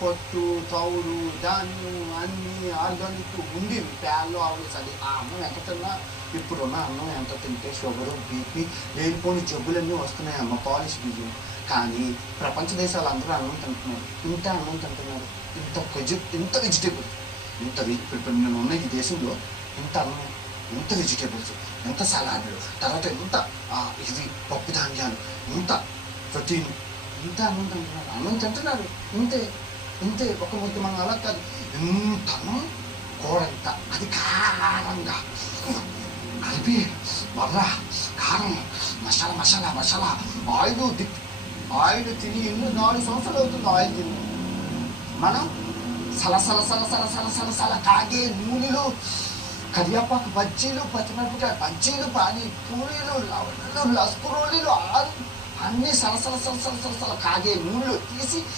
పొట్టు, తౌడు, ధాన్యం అన్నీ ఆర్గానిక్ ఉంది ప్యాన్లో ఆవిసది. ఆ అన్నం ఎంత తిన్నా ఇప్పుడున్న అన్నం ఎంత తింటే షుగరు, బీపీ, లేనిపోని జబ్బులన్నీ వస్తున్నాయమ్మ పాలిష్ బియ్యం. కానీ ప్రపంచ దేశాలు అందరూ అన్నం తింటున్నారు. ఇంత అన్నం తింటున్నారు, ఇంత వెజిటేబుల్స్, ఇప్పుడు నేను ఉన్న ఈ దేశంలో ఇంత అన్నం, ఇంత వెజిటేబుల్స్, ఎంత సలాడ్లు, తర్వాత ఎంత ఇవి పప్పు ధాన్యాలు, ఇంత ప్రోటీన్, ఇంత అన్నం తింటున్నారు. అన్నం తింటున్నారు ఇంతే ఇంతే. ఒక ముద్ద మనం అలా కాదు, ఇంత అన్నం కూర ఇంత, అది కారంగా కలిపి బర్రా కారం మసాలా మసాలా మసాలా ఆయిల్ తిని 4 సంవత్సరాలు అవుతుంది ఆయిల్ తిని. మనం సలసల కాగే నూనెలు, కరివేపాకు బజ్జీలు, పచ్చిమిరపకాయ బజ్జీలు, పానీ పూరీలు, లస్కురోలీలు, అన్నీ సలసల కాగే నూనెలు తీసి